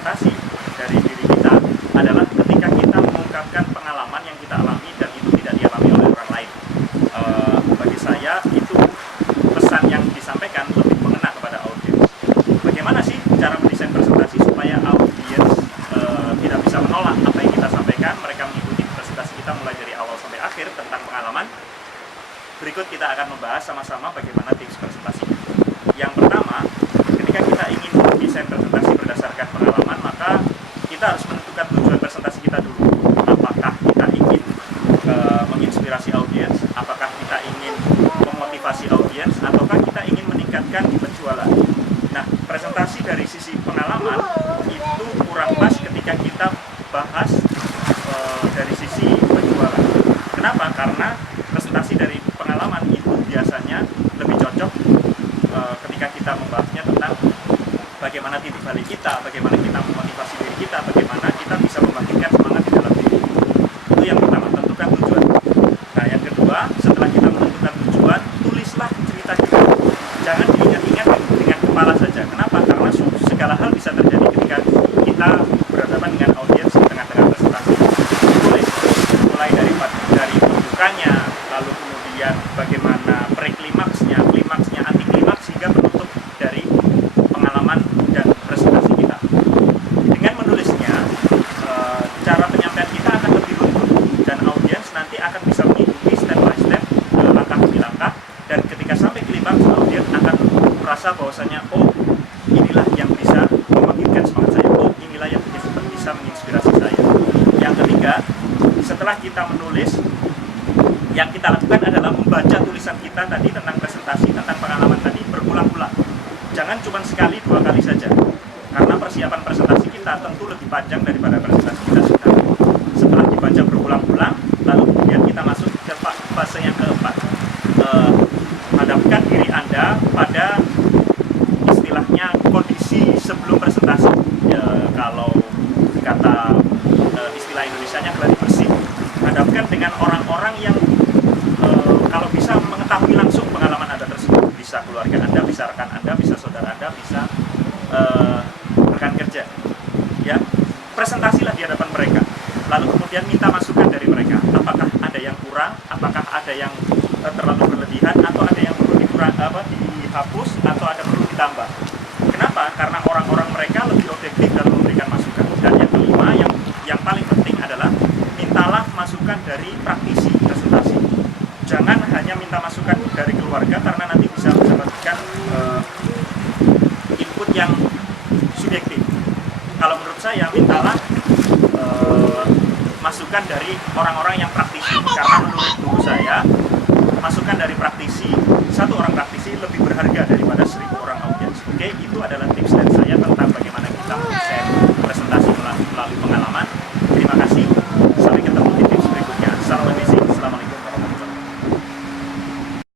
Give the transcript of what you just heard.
presentasi dari diri kita adalah ketika kita mengungkapkan pengalaman yang kita alami dan itu tidak dialami oleh orang lain. Bagi saya itu pesan yang disampaikan lebih mengena kepada audiens. Bagaimana sih cara mendesain presentasi supaya audiens tidak bisa menolak apa yang kita sampaikan, mereka mengikuti presentasi kita mulai dari awal sampai akhir tentang pengalaman. Berikut kita akan membahas sama-sama bagaimana tips presentasi. Yang pertama, ketika kita ingin mendesain presentasi berdasarkan pengalaman, maka kita harus menentukan tujuan presentasi kita dulu. Apakah kita ingin menginspirasi audiens, apakah kita ingin memotivasi audiens, ataukah kita ingin meningkatkan penjualan. Nah, presentasi dari sisi pengalaman itu kurang pas ketika kita bahas dari sisi penjualan. Kenapa? Karena presentasi dari pengalaman itu biasanya lebih cocok ketika kita membahasnya tentang bagaimana titik balik kita, bagaimana kita memotivasi diri kita, bagaimana kita bisa membangkitkan semangat di dalam diri. Itu yang pertama, tentukan tujuan. Nah, yang kedua, setelah kita menentukan tujuan, tulislah cerita kita. Jangan diingat-ingat dengan kepala saja. Kenapa? Karena segala hal bisa terjadi ketika kita berhadapan dengan audiens di tengah-tengah presentasi. Mulai dari pembukaannya, lalu kemudian bagaimana pre-klimaksnya, klimaksnya, anti klimaks, hingga penutup dari pengalaman dan presentasi kita. Dengan menulisnya, cara penyampaian kita akan lebih runtuh dan audiens nanti akan bisa mengikuti step by step, langkah demi langkah, dan ketika sampai klimaks, audiens akan merasa bahwasanya oh, inilah yang bisa membangkitkan semangat saya, oh, inilah yang bisa menginspirasi saya. Yang ketiga, setelah kita menulis, yang kita lakukan adalah membaca tulisan kita tadi tentang presentasi, tentang pengalaman tadi berulang-ulang. Jangan cuma sekali, 2 kali saja. Karena persiapan presentasi kita tentu lebih panjang daripada presentasi kita sekali. Setelah dibaca berulang-ulang, lalu kemudian kita masuk ke fase yang keempat. Hadapkan diri Anda pada istilahnya kondisi sebelum presentasi. Kalau kata istilah Indonesianya gladi bersih. Hadapkan dengan orang-orang yang kalau bisa mengetahui langsung pengalaman Anda tersebut. Bisa keluarga Anda, bisa rekan Anda, bisa saudara Anda, bisa rekan kerja. Ya, presentasilah di hadapan mereka. Lalu kemudian minta masukan dari mereka. Apakah ada yang kurang? Apakah ada yang terlalu berlebihan? Atau ada yang perlu dihapus? Atau ada perlu ditambah? Kenapa? Karena orang-orang mereka lebih objektif dalam memberikan masukan. Dan yang kelima, yang paling penting adalah mintalah masukan dari praktisi presentasi. Jangan hanya minta masukan dari keluarga karena nanti bisa mendapatkan input yang subjektif. Kalau menurut saya, mintalah masukan dari orang-orang yang praktisi. Karena menurut guru saya, masukan dari praktisi, satu orang praktisi lebih berharga daripada 1000 orang audiens. Oke, itu adalah tips dari saya.